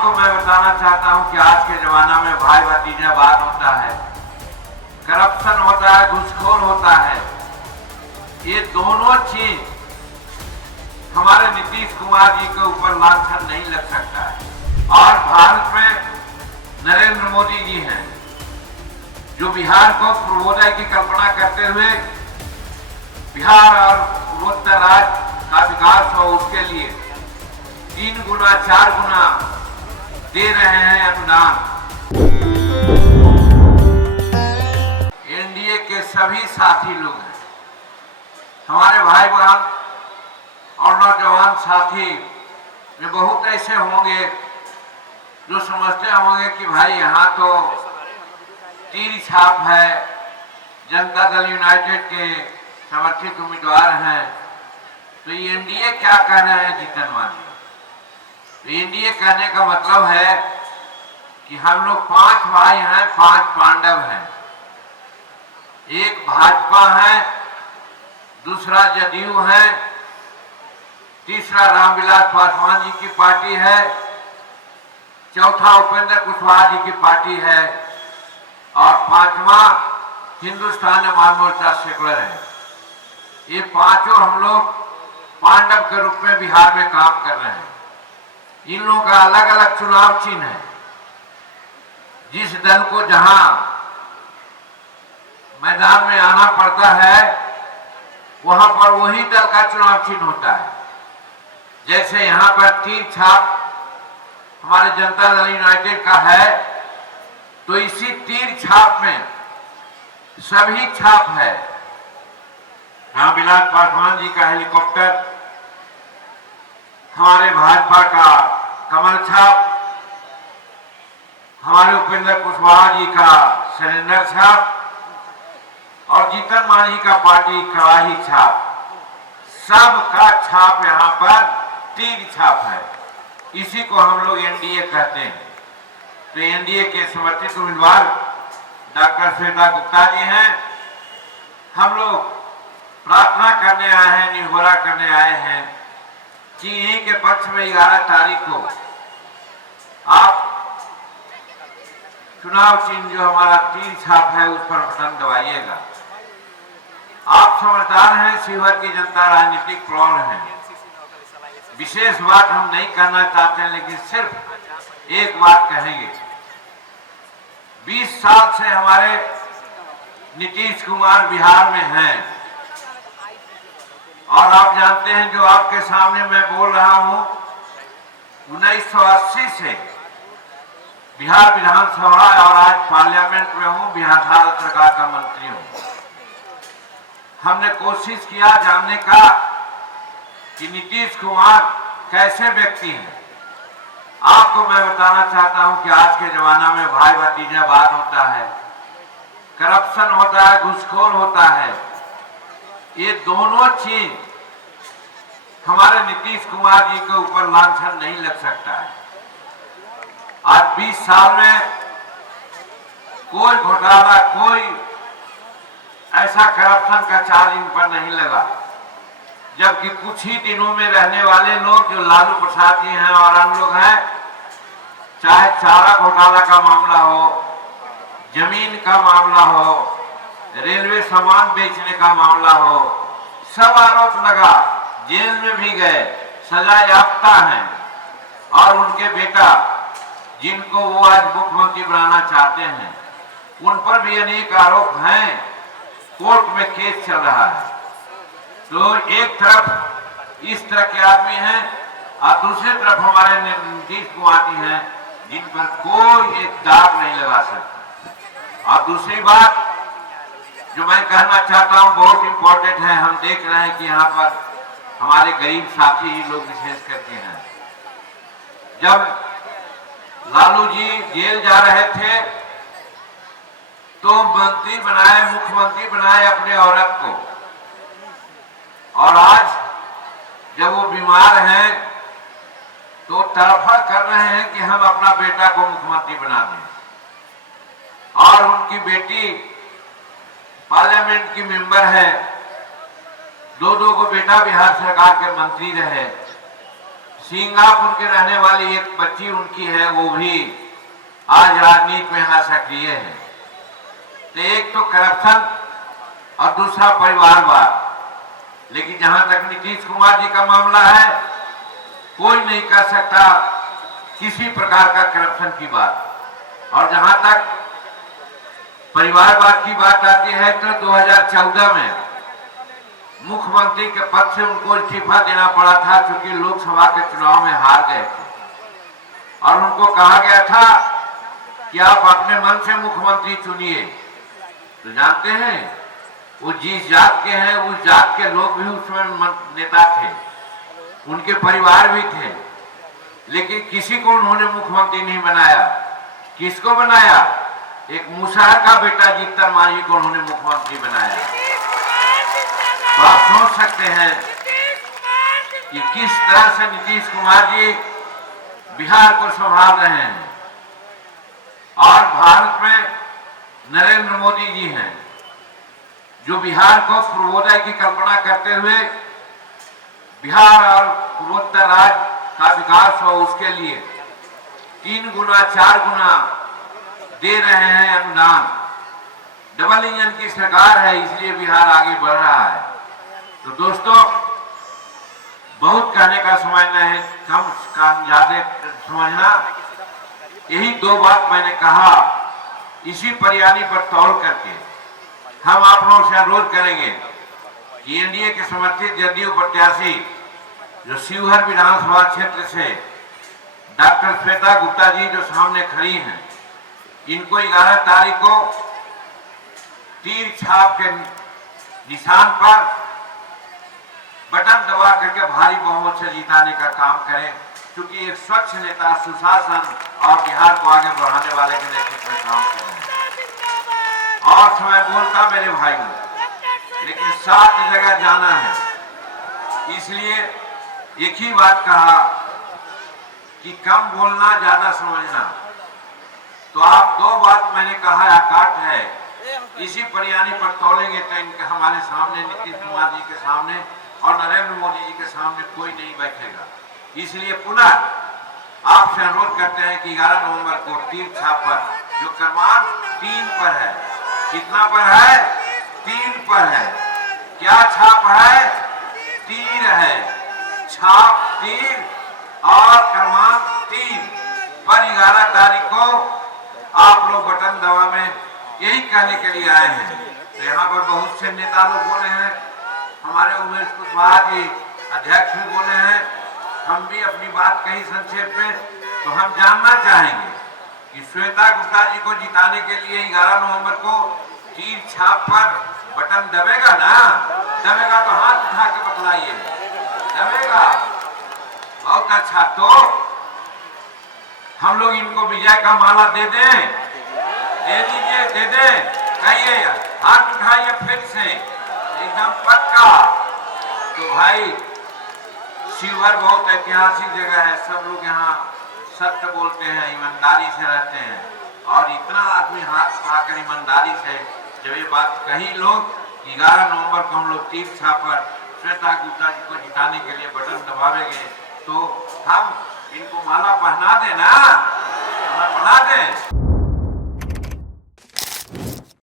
आपको मैं बताना चाहता हूं कि आज के जमाना में भाई भतीजावाद होता है, करप्शन होता है, घूसखोर होता है। ये दोनों चीज हमारे नीतीश कुमार जी के ऊपर लांछन नहीं लग सकता है। और भारत में नरेंद्र मोदी जी हैं जो बिहार को पूर्वोदय की कल्पना करते हुए बिहार और पूर्वोत्तर राज्य का विकास हो, उसके लिए 3 गुना 4 गुना दे रहे हैं अनुदान। एनडीए के सभी साथी लोग हैं, हमारे भाई बहन और नौजवान साथी में बहुत ऐसे होंगे जो समझते होंगे कि भाई यहाँ तो तीर छाप है, जनता दल यूनाइटेड के समर्थित उम्मीदवार हैं, तो ये एनडीए क्या कह रहे हैं जीतन वाले। तो एनडीए कहने का मतलब है कि हम लोग 5 भाई हैं, 5 पांडव हैं। एक भाजपा है, दूसरा जदयू है, तीसरा रामविलास पासवान जी की पार्टी है, चौथा उपेंद्र कुशवाहा जी की पार्टी है और 5वां हिंदुस्तान अवाम मोर्चा सेकुलर है। ये पांचों हम लोग पांडव के रूप में बिहार में काम कर रहे हैं। इन लोगों का अलग अलग चुनाव चिन्ह है। जिस दल को जहां मैदान में आना पड़ता है वहां पर वही दल का चुनाव चिन्ह होता है। जैसे यहां पर तीर छाप हमारे जनता दल यूनाइटेड का है, तो इसी तीर छाप में सभी छाप है। रामविलास पासवान जी का हेलीकॉप्टर, हमारे भाजपा का कमल छाप, हमारे उपेंद्र कुशवाहा जी का सरेंडर छाप और जीतन मांझी का पार्टी कवाही छाप, सबका छाप यहाँ पर तीर छाप है। इसी को हम लोग एनडीए कहते हैं। तो एनडीए के समर्थित उम्मीदवार डॉक्टर श्वेता गुप्ता जी हैं। हम लोग प्रार्थना करने आए हैं, निहोरा करने आए हैं कि इन्हीं के पक्ष में 11 तारीख को आप चुनाव चिन्ह जो हमारा तीर छाप है उस पर बटन दबाइएगा। आप समझदार हैं, शिवहर की जनता राजनीतिक प्रौढ़ है। विशेष बात हम नहीं कहना चाहते, लेकिन सिर्फ एक बात कहेंगे। 20 साल से हमारे नीतीश कुमार बिहार में हैं और आप जानते हैं जो आपके सामने मैं बोल रहा हूं 1980 से बिहार विधानसभा और आज पार्लियामेंट में हूं, बिहार भारत सरकार का मंत्री हूं। हमने कोशिश किया जानने का कि नीतीश कुमार कैसे व्यक्ति हैं। आपको मैं बताना चाहता हूं कि आज के जमाना में भाई भतीजावाद होता है, करप्शन होता है, घूसखोर होता है। ये दोनों चीज हमारे नीतीश कुमार जी के ऊपर लांछन नहीं लग सकता है। आज 20 साल में कोई घोटाला, कोई ऐसा करप्शन का चार्ज इन पर नहीं लगा। जबकि कुछ ही दिनों में रहने वाले लोग जो लालू प्रसाद जी हैं और हम लोग हैं, चाहे चारा घोटाला का मामला हो, जमीन का मामला हो, रेलवे सामान बेचने का मामला हो, सब आरोप लगा, जेल में भी गए, सजा याफ्ता हैं। और उनके बेटा जिनको वो आज मुख्यमंत्री बनाना चाहते हैं, उन पर भी अनेक आरोप हैं, कोर्ट में केस चल रहा है। तो एक तरफ इस तरह के आदमी हैं और दूसरी तरफ हमारे नीतीश कुमार जी हैं जिन पर कोई एक दाग नहीं लगा सकता। और दूसरी बात जो मैं कहना चाहता हूं बहुत इंपॉर्टेंट है, हम देख रहे हैं कि यहाँ पर हमारे गरीब साथी ही लोग विशेष करके हैं। जब लालू जी जेल जा रहे थे तो मंत्री बनाए, मुख्यमंत्री बनाए अपने औरत को, और आज जब वो बीमार हैं तो तरफा कर रहे हैं कि हम अपना बेटा को मुख्यमंत्री बना दें। और उनकी बेटी पार्लियामेंट की मेंबर है, 2 को बेटा बिहार सरकार के मंत्री रहे। सिंगापुर के रहने वाली एक बच्ची उनकी है, वो भी आज राजनीति में यहाँ सक्रिय है। तो एक तो करप्शन और दूसरा परिवारवाद। लेकिन जहां तक नीतीश कुमार जी का मामला है, कोई नहीं कर सकता किसी प्रकार का करप्शन की बात। और जहां तक परिवारवाद की बात आती है तो 2014 में मुख्यमंत्री के पद से उनको इस्तीफा देना पड़ा था, क्योंकि लोकसभा के चुनाव में हार गए थे। और उनको कहा गया था कि आप अपने मन से मुख्यमंत्री चुनिए। तो जानते हैं वो जिस जात के हैं, उस जात के लोग भी उसमें नेता थे, उनके परिवार भी थे, लेकिन किसी को उन्होंने मुख्यमंत्री नहीं बनाया। किसको बनाया? एक मुसहर का बेटा जीतन मांझी को उन्होंने मुख्यमंत्री बनाया। तो आप सोच सकते हैं कि किस तरह से नीतीश कुमार जी बिहार को संभाल रहे हैं। और भारत में नरेंद्र मोदी जी हैं, जो बिहार को पूर्वोदय की कल्पना करते हुए बिहार और पूर्वोत्तर राज्य का विकास हो, उसके लिए 3 गुना 4 गुना दे रहे हैं अनुदान। डबल इंजन की सरकार है, इसलिए बिहार आगे बढ़ रहा है। तो दोस्तों, बहुत कहने का समय नहीं, कम ज्यादा समझना। यही 2 बात मैंने कहा, इसी परियानी पर तौल करके हम आप लोगों से अनुरोध करेंगे कि एनडीए के समर्थित जदयू प्रत्याशी जो शिवहर विधानसभा क्षेत्र से डॉक्टर श्वेता गुप्ता जी जो सामने खड़ी हैं, इनको 11 तारीख को तीर छाप के निशान पर बटन दबा करके भारी बहुमत से जिताने का काम करें, क्योंकि एक स्वच्छ नेता सुशासन और बिहार को आगे बढ़ाने वाले के नेतृत्व में काम कर रहे हैं। और समय बोलता मेरे भाई, लेकिन 7 जगह जाना है, इसलिए एक ही बात कहा कि कम बोलना ज्यादा समझना। तो आप 2 बात मैंने कहा अकाट है, इसी परियानी पर तोलेंगे तो इनके हमारे सामने नीतीश कुमार जी के सामने और नरेंद्र मोदी जी के सामने कोई नहीं बैठेगा। इसलिए पुनः आपसे अनुरोध करते हैं कि 11 नवंबर को तीर छाप पर, जो क्रमांक 3 पर है, कितना पर है? 3 पर है। क्या छाप है? तीर है। छाप तीर और क्रमांक 3 पर 11 तारीख को आप लोग बटन दबा में यही कहने के लिए आए हैं। तो यहाँ पर बहुत से नेता लोग बोले हैं, हमारे उमेश कुशवाहा जी अध्यक्ष भी बोले हैं, हम भी अपनी बात कही संक्षेप में। तो हम जानना चाहेंगे कि श्वेता गुप्ता जी को जिताने के लिए 11 नवंबर को तीर छाप पर बटन दबेगा ना? दबेगा तो हाथ उठा के बतलाइए। दबेगा? बहुत अच्छा। तो हम लोग इनको विजय का माला दे दें? दे दीजिए, दे दें। कहिए, हाथ उठाइए फिर से, एकदम पक्का। तो भाई, शिवहर बहुत ऐतिहासिक जगह है, सब लोग यहाँ सत्य बोलते हैं, ईमानदारी से रहते हैं। और इतना आदमी हाथ उठाकर ईमानदारी से जब ये बात कही लोग 11 नवंबर को हम लोग तीर छाप पर श्वेता गुप्ता जी को जिताने के लिए बटन दबावेंगे, तो हम इनको माला पहना देना, पहना दें।